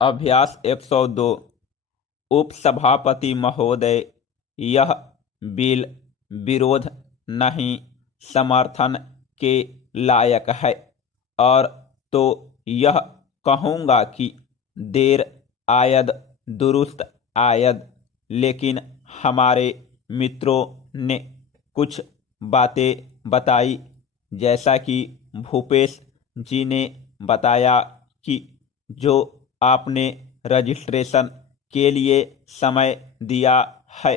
अभ्यास 102। उपसभापति महोदय, यह बिल विरोध नहीं समर्थन के लायक है, और तो यह कहूँगा कि देर आयद दुरुस्त आयद। लेकिन हमारे मित्रों ने कुछ बातें बताई, जैसा कि भूपेश जी ने बताया कि जो आपने रजिस्ट्रेशन के लिए समय दिया है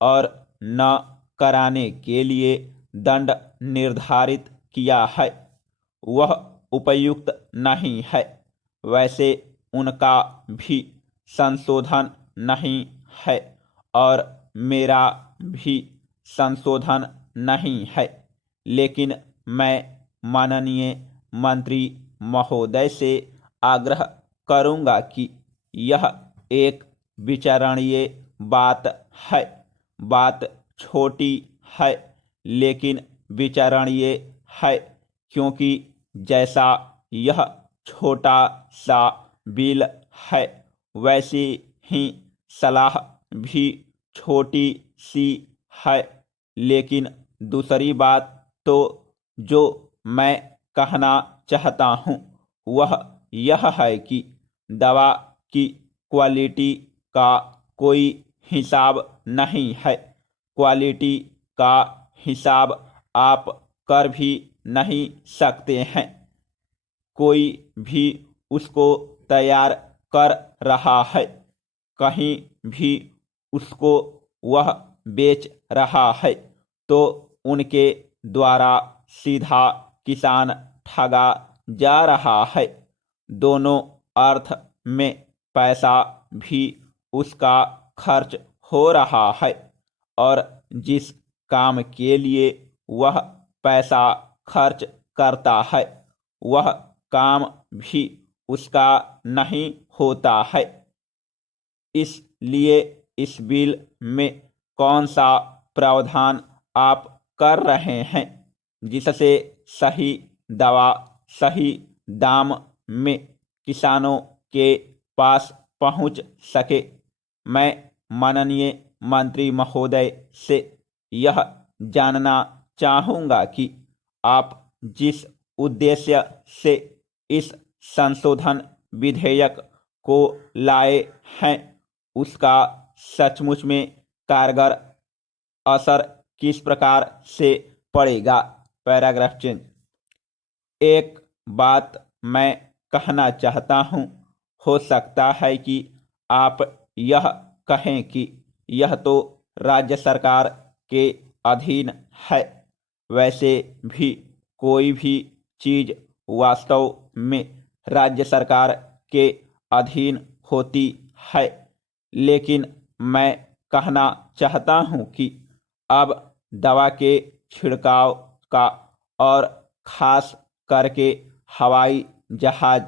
और न कराने के लिए दंड निर्धारित किया है, वह उपयुक्त नहीं है। वैसे उनका भी संशोधन नहीं है और मेरा भी संशोधन नहीं है, लेकिन मैं माननीय मंत्री महोदय से आग्रह करूंगा कि यह एक विचारणीय बात है। बात छोटी है, लेकिन विचारणीय है, क्योंकि जैसा यह छोटा सा बिल है, वैसी ही सलाह भी छोटी सी है। लेकिन दूसरी बात तो जो मैं कहना चाहता हूँ वह यह है कि दवा की क्वालिटी का कोई हिसाब नहीं है। क्वालिटी का हिसाब आप कर भी नहीं सकते हैं। कोई भी उसको तैयार कर रहा है, कहीं भी उसको वह बेच रहा है, तो उनके द्वारा सीधा किसान ठगा जा रहा है। दोनों अर्थ में पैसा भी उसका खर्च हो रहा है, और जिस काम के लिए वह पैसा खर्च करता है, वह काम भी उसका नहीं होता है। इसलिए इस बिल में कौन सा प्रावधान आप कर रहे हैं जिससे सही दवा सही दाम में किसानों के पास पहुंच सके? मैं माननीय मंत्री महोदय से यह जानना चाहूँगा कि आप जिस उद्देश्य से इस संशोधन विधेयक को लाए हैं, उसका सचमुच में कारगर असर किस प्रकार से पड़ेगा। Paragraph change. एक बात मैं कहना चाहता हूँ, हो सकता है कि आप यह कहें कि यह तो राज्य सरकार के अधीन है। वैसे भी कोई भी चीज़ वास्तव में राज्य सरकार के अधीन होती है, लेकिन मैं कहना चाहता हूँ कि अब दवा के छिड़काव का और ख़ास करके हवाई जहाज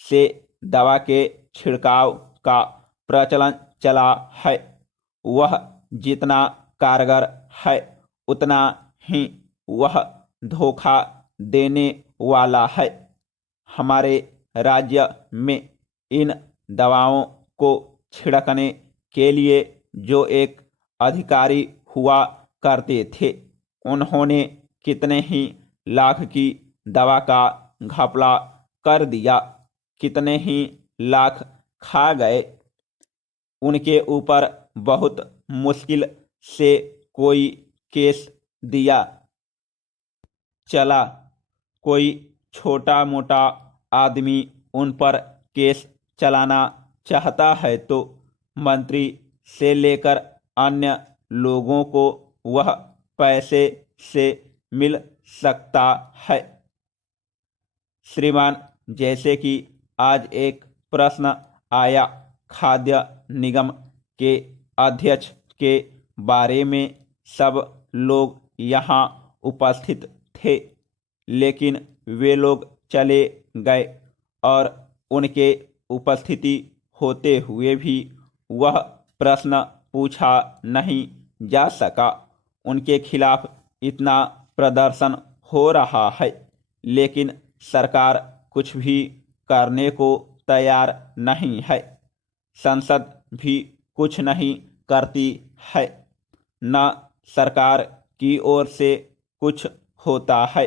से दवा के छिड़काव का प्रचलन चला है, वह जितना कारगर है उतना ही वह धोखा देने वाला है। हमारे राज्य में इन दवाओं को छिड़कने के लिए जो एक अधिकारी हुआ करते थे, उन्होंने कितने ही लाख की दवा का घपला कर दिया, कितने ही लाख खा गए। उनके ऊपर बहुत मुश्किल से कोई केस दिया चला। कोई छोटा मोटा आदमी उन पर केस चलाना चाहता है तो मंत्री से लेकर अन्य लोगों को वह पैसे से मिल सकता है। श्रीमान, जैसे कि आज एक प्रश्न आया खाद्य निगम के अध्यक्ष के बारे में, सब लोग यहाँ उपस्थित थे, लेकिन वे लोग चले गए और उनके उपस्थिति होते हुए भी वह प्रश्न पूछा नहीं जा सका। उनके खिलाफ इतना प्रदर्शन हो रहा है, लेकिन सरकार कुछ भी करने को तैयार नहीं है। संसद भी कुछ नहीं करती है। न सरकार की ओर से कुछ होता है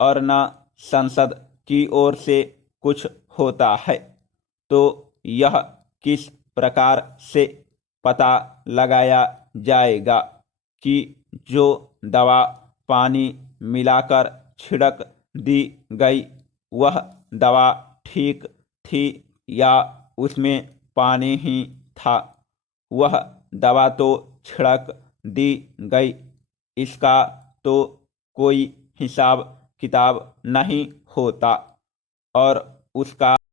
और न संसद की ओर से कुछ होता है। तो यह किस प्रकार से पता लगाया जाएगा कि जो दवा पानी मिलाकर छिड़क दी गई वह दवा ठीक थी या उसमें पानी ही था? वह दवा तो छिड़क दी गई, इसका तो कोई हिसाब किताब नहीं होता और उसका